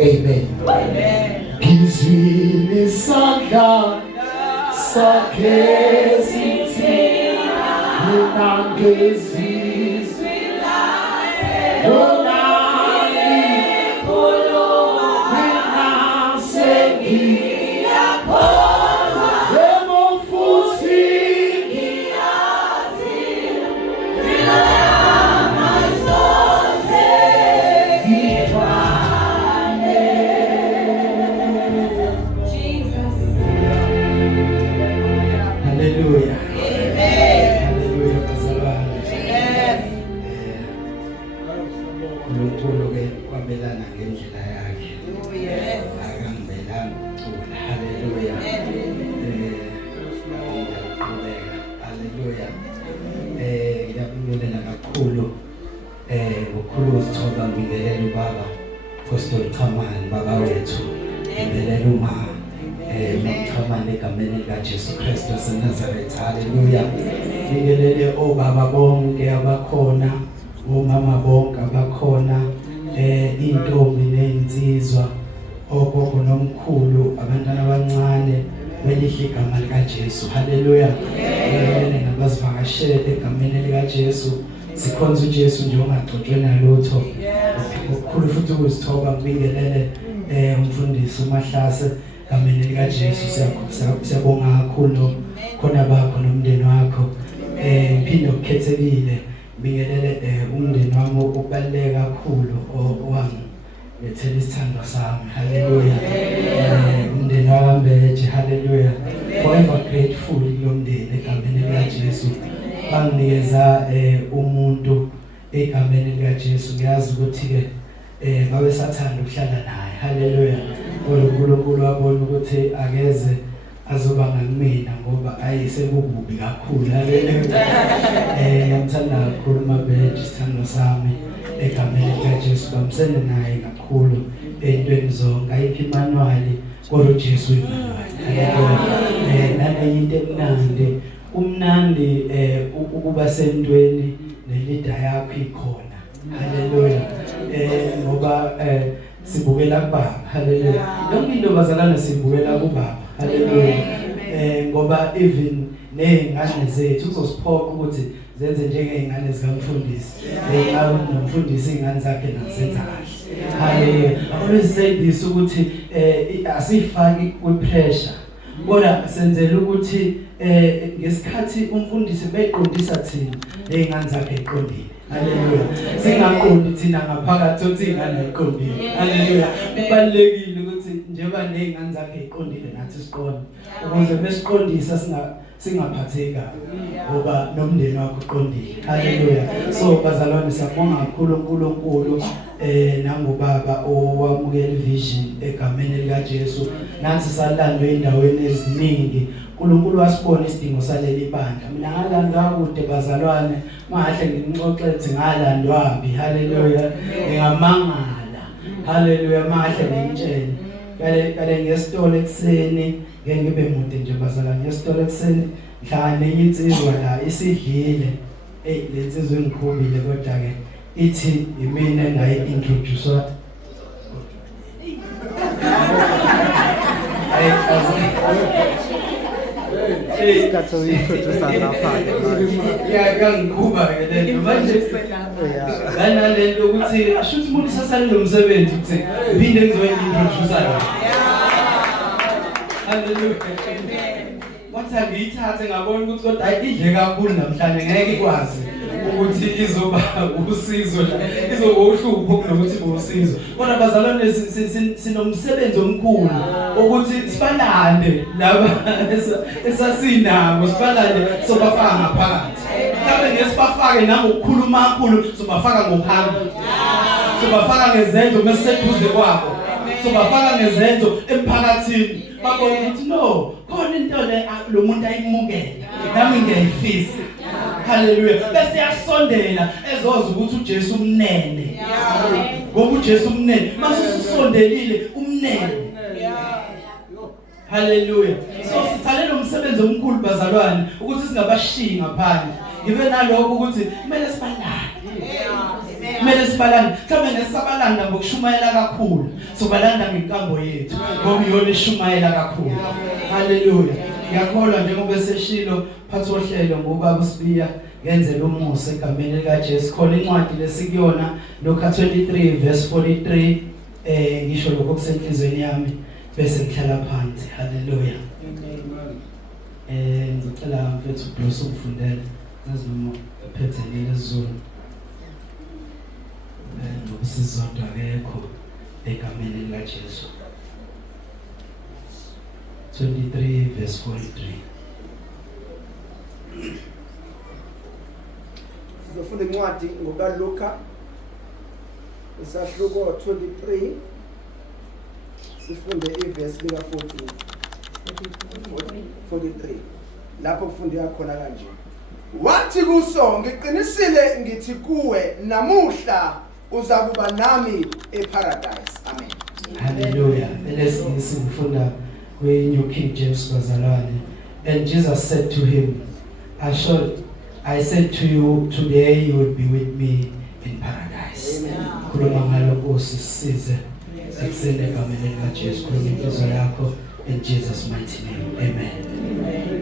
Amen. Ngizwile isandla sakhe sithina ngizizwe lona ikhuluma ngiyakhona yebo futhi ngiyazi Hallelujah. Amen. Hallelujah. Bazalwane. Yes. UNkulunkulu ke wabelana ngendlela yakhe. Oh yes. Akangibelanga ucula. Hallelujah. Hallelujah. Ngiyabingelela kakhulu. Ukhulu usithoba ngibingelela ubaba Apostle Thamani baba wethu. Ngibingelela umama. Mthamane egameni likaJesu Kristu waseNazaretha. Haleluya. Ngibingelele obaba bonke abakhona, omama bonke abakhona, intombi nezinsizwa, ogogo nomkhulu, abantwana abancane, belihle igama likaJesu. Haleluya. Ngibingelele ngabazivakashele egameni likaJesu. Sikhonza uJesu nje ongagcotshwe nalutho. Ukukhulu futhi ukuzithoba ngibingelele umfundisi uMahlase egameni likaJesu. Siyabonga kakhulu khona bakho nomndeni wakho. Phinde ukukhethekile ngibingelele umndeni wami okubaluleke kakhulu owami lethela isithando sami. Haleluya. Umndeni waMbeje. Haleluya. Forever grateful yomndeni egameni likaJesu. Banginikeza umuntu egameni likaJesu. Ngiyazi ukuthi ke babe sathanda ukuhlala naye. Haleluya. uNkulunkulu wabona ukuthi akeze azoba ngimina ngoba ayisekububi kakhulu. Haleluya. Ngiyamthanda kakhulu uMabeje isithando sami egameni likaJesu. Bamsene naye kakhulu entweni zonke. Ayikho imanuali kodwa uJesu uyimanuali. Haleluya. Nale into emnandi umnandi ukuba sentweni nelida yakho ikhona. Haleluya. Ngoba sibukela kubaba. Haleluya. Yonke into bazalana sibukela kubaba. Haleluya. Ngoba even nezingane zethu uzosiphoqa ukuthi zenze njengezingane zikamfundisi. Ngabe nomfundisi izingane zakhe nazenza kahle. Haleluya. Always say this ukuthi asifaki ku-pressure. Kodwa senzela ukuthi ngesikhathi umfundisi beqondisa thina nezingane zakhe eqondile. Haleluya. Singaqondi thina ngaphakathi ukuthi ingane eqondile. Haleluya. Kubalekile ukuthi njengoba nezingane zakhe eqondile nathi siqonde ukuze besiqondisa singaphatheka ngoba nomndeni wakho uqondile. Haleluya. So bazalwane siyabonga kakhulu uNkulunkulu nangobaba owamukela ivision egameni likaJesu. Nathi salandwe endaweni eziningi. uNkulunkulu wasibona isidingo saleli bandla. Mina ngalandwa kude bazalwane, mahle ngimxoxethi ngalandwapi. Haleluya. Ngingamangala. Haleluya. Mahle ngimtshele. Kale ngesitolo ekseni ngeke ngibe mude nje bazalwane. Ngesitolo ekseni mhlawumbe insizwa la isidlile. Lensizwe engikhulile kodwa ke ithi imina engayi-introduce Isikhathi introduce lapha. Ngikuba ke lento manje ngana lento ukuthi ashuthi umuntu sasalile umsebenzi ukuthi iphinde ngizoyi-introduce la. Haleluya. Wathi ngiyithathe ngabona ukuthi kodwa ayidle kakhulu namhlanje ngeke ikwazi ukuthi izoba usizo la. Izoba uhlupho kunokuthi usizo. Kodwa bazalwane sinomsebenzi omkhulu ukuthi sifanane laba esasinabo sifanane sobafaka ngaphakathi. Mhlawumbe ngesibafake nangokukhuluma kakhulu sobafaka ngokuhamba. Sobafaka ngezenzo meseduze kwabo. Sobafaka ngezenzo emphakathini. Babona ukuthi no, khona into le lo muntu ayimukela. Nami ngiyayifisa. Haleluya. Bese yasondela ezoza ukuthi uJesu umnene. Ngoba uJesu umnene. Mase usondelile umnene. Haleluya. So sithalela umsebenzi omkhulu bazalwane ukuthi singabashiyi ngaphandle. Ngibe naloko ukuthi kumele sibalane. kumele sibalande mhlawumbe nesisabalanda ngokushumayela kakhulu sobalanda ngenkambo yethu ngoba iyona eshumayela kakhulu haleluya ngiyakholwa njengoba eseshilo phathi ohlelo ngobaba uSibiya ngenzela umusa egameni lika Jesu khona incwadi lesikuyona Luka 23 verse 43 ngisho lokho kusenhlizweni yami bese ngihlala phansi haleluya ngicela mfethu uBruce ukufundela nazimo ephethe lezulu ngokusizonda akekho egameni lika Jesu 23 verse 43 Sizofunda incwadi ngokaLuka isahluko 23 sifunde iverse lika 43 lapho kufundeka khona kanje wathi kuso ngiqinisile ngithi kuwe namuhla uzakuba nami eparadise amen hallelujah lesifunda kweNew King James bazalwane and Jesus said to him I said to you today you will be with me in paradise khuluma ngalokho sisize ekuseni egameni lika Jesu khuluma inhliziyo yakho in Jesus mighty name amen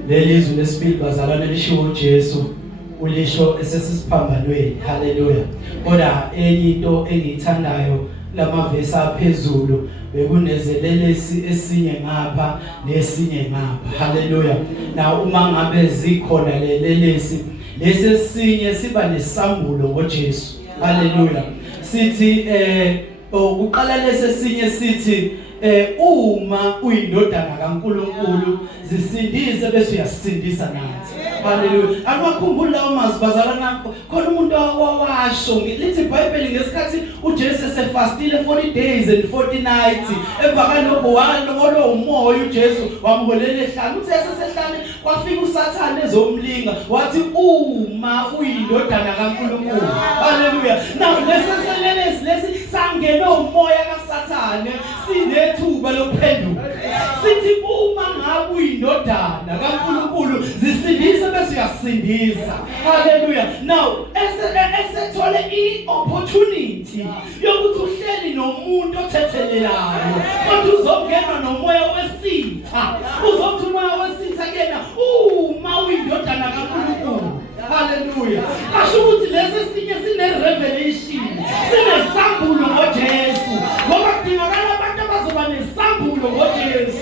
lelizwi lesibili bazalwane lishiwo uJesu ulisho esesisiphambanweni haleluya kodwa enye into engiyithandayo lamavesi aphezulu bekunezelelesi esinye ngapha nesinye ngapha haleluya na uma ngabe zikhona lelelesi lesesinye siba nesambulo ngoJesu haleluya sithi ukuqala lesesinye sithi uma uyindodana kaNkuluNkulu zisindise bese uyasindisa nathi haleluya akukhumbula umazibazalana khona umuntu owasho lithi iBhayibheli ngesikhathi uJesu esefastile 40 days and 40 nights evakalokho walo umoya uJesu wamholela ehlane uthi esesehlane kwafika uSathane ezomlinga wathi uma uyindodana kaNkuluNkulu haleluya now lesi sangena umoya kaSathane sinethuba lokuphenduka sithi uma ngabe uyindodana kaNkuluNkulu zisindise bese uyasindisa haleluya now esethole iopportunity yokuthi uhleli nomuntu othethelelayo kodwa uzongena nomoya wesitha uzothi umoya wesitha kena uma uyindodana kaNkuluNkulu haleluya kasho ukuthi lesesinye sine revelation sinesambulo ngoJesu ngoba kudingakala abantu abazoba nesambulo ngoJesu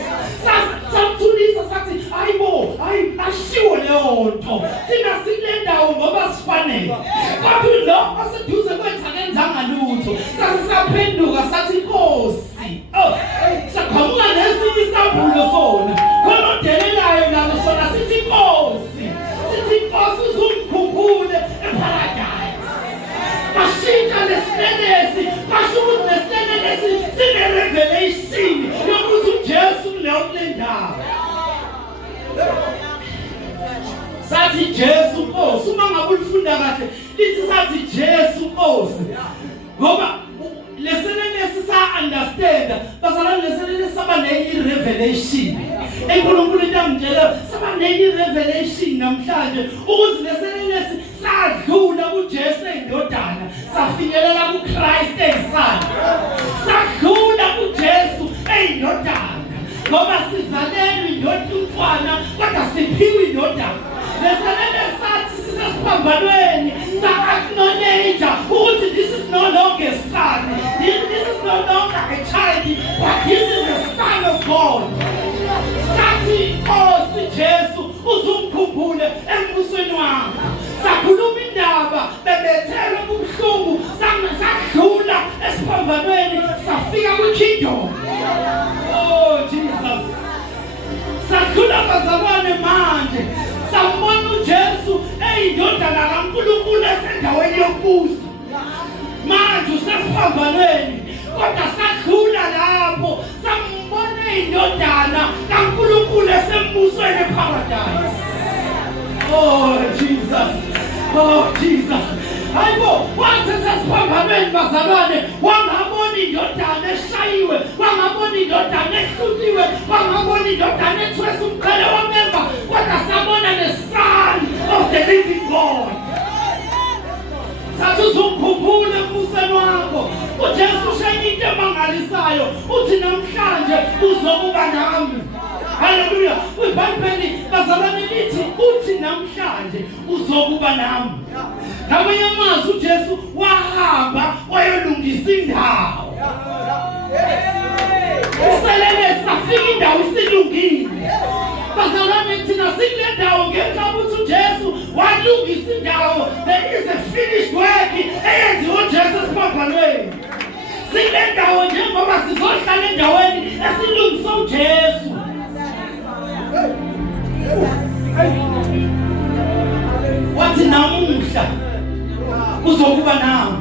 sathulisa sathi hayibo ashiwo leyo nto thina silendawo ngoba sifanele kodwa lo aseduze kwethu akenzanga lutho sasaphenduka sathi Nkosi sakhamuka nesinye isambulo sona khona odelelayo nalo sona sithi Nkosi uzumkhumbule eparadise mashintsha lesinenesi mashukuthi lesinenesi sine revelation yokuthi uJesu kulendawo sathi Jesu Nkosi uma ngabe ulifunda kahle lithi sathi Jesu Nkosi ngoba lesenenesi sa understand bazalwane lesenenesi saba nenye revelation enkulunkulu intangitshela saba nenye revelation namhlanje ukuthi lesenenesi sadlula kuJesu indodana safinyelela kuChrist eyisana sadlula kuJesu eyindodana ngoba sizalelwe indodana kodwa siphiwe indodana lesenenesi sathi sisesiphambanweni sa-acknowledge ukuthi this is no longer a son, this is no longer a child, but this is the Son of God. Sathi Nkosi Jesu uzumkhumbule embusweni wami sakhuluma indaba bebethelwe kubuhlungu sadlula esiphambanweni safika kwiKingdom oh Jesus sadlula bazalwane manje sambona uJesu eyindodana kaNkulunkulu esendaweni yokubusa manje usesiphambanweni kodwa sadlula lapho sambona indodana kaNkulunkulu esembusweni eparadise oh Jesus hayibo wathi sesiphambanweni bazalwane wangabona indodana eshayiwe wangabona indodana ehluthiwe wangabona indodana ethwesa umqhele wameva kodwa sabona the Son of the living God sathi uzukhuphule umuseni wakho. uJesu ushaya into emangalisayo uthi namhlanje uzokuba nami. Hallelujah. kwiBhayibheli bazalwane lithi uthi namhlanje uzokuba nami. Ngamanye amazwi uJesu wahamba wayolungisa indawo. Uselele safika indawo isilungile. Bazalwane thina sikule ndawo ngenxa ukuthi uJesu walungisa indawo. There is a finished work eyenziwe uJesu esiphambanweni. Sikule ndawo njengoba sizohlala endaweni esilungise uJesu. Wathi namuhla uzokuba nami.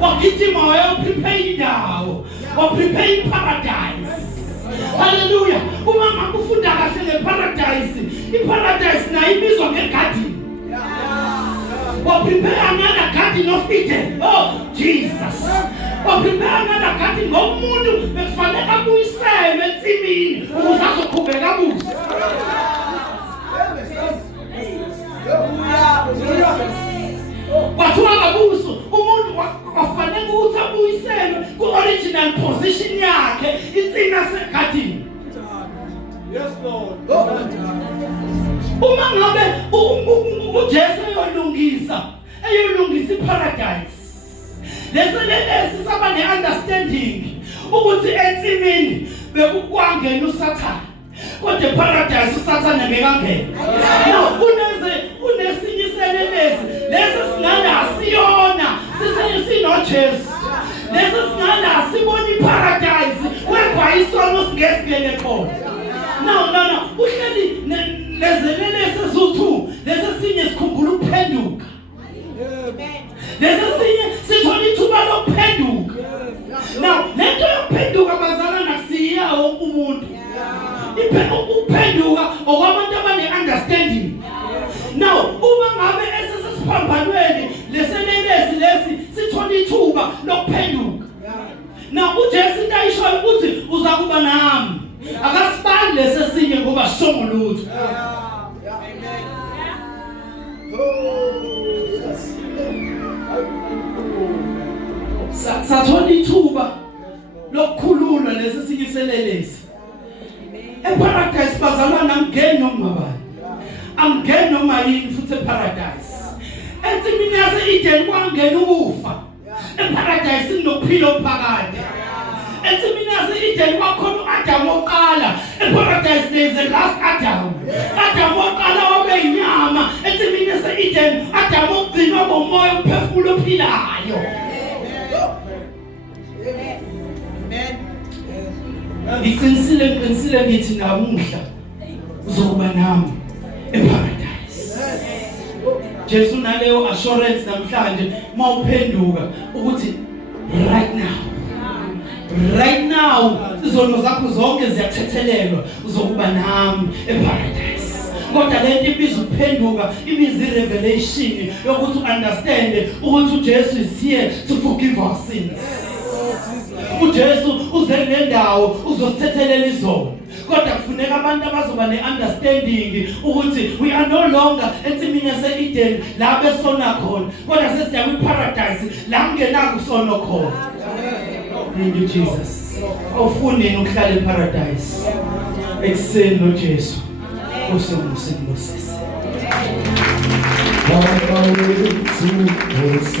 Wakitima wayoprepare indawo. Waprepare paradise. Hallelujah. Uma ngakufunda kahle ngeparadise, iparadise nayo ibizwa ngegarden. Waprepare another garden of Eden. Oh Jesus. Waprepare another garden ngomuntu bekufanele abuyisele entsimini ukuze azoqhubeka kuze. Kwathiwa kabuso umuntu wafanele ukuthi abuyiselwe ku-original position yakhe insimi yasegadini. Yes Lord. Uma ngabe uJesu eyolungisa iparadise, leselelesi saba ne-understanding ukuthi entsimini bekukwangena uSathane, kodwa iparadise uSathane bekangena. No, kunesinye iselelesi lesi singala asiyona sinoJesu. Lesi singala asibona iparadise wekwa isono singesingene khona. No, uhleli lezelelesi ezu2 lesinye sikhumbula ukuphenduka. Lesinye sithola ithuba lokuphenduka. Now lento yokuphenduka bazalana nakusiya wonke umuntu. Ukuphenduka okwabantu abane-understanding. Now uma ngabe esesiphambanweni leselelesi lesi sithola ithuba lokuphenduka. Now uJesu into ayishoyo ukuthi uzakuba nami. Akasibali lesinye ngoba songo lutho. Sathola ithuba lokukhululwa lesinye selelesi. Eparadise bazalwana amngeni noma bani. Amngeni noma yini futhi eparadise. Entsimini yase-Eden kwangena ukufa. Eparadise kunokuphila okuphakade. Entsimini yase-Eden kwakhona uAdam oqala. Eparadise there is a last Adam. Adam oqala wabe inyama. Entsimini yase-Eden Adam ogcinwa ngomoya ophefumula ophilayo. Ngiqinisile ngithi namuhla uzokuba nami eparadise. Jesu naleyo assurance namhlanje mawuphenduka ukuthi right now izono zakho zonke ziyathethelelwa uzokuba nami eparadise. Kodwa lento ibizwa ukuphenduka imizi revelation yokuthi understand ukuthi uJesu is here to forgive our sins. uJesu uze nendawo uzosithethelela izono. Kodwa kufuneka abantu abazoba ne-understanding ukuthi we are no longer entsimini yase-Eden la besona khona, kodwa sesiya kwi-paradise la kungenako usono khona. Thank you Jesus. Awufuni ukuhlala eparadise ekuseni noJesu usemuseni. Baba wethu Nkosi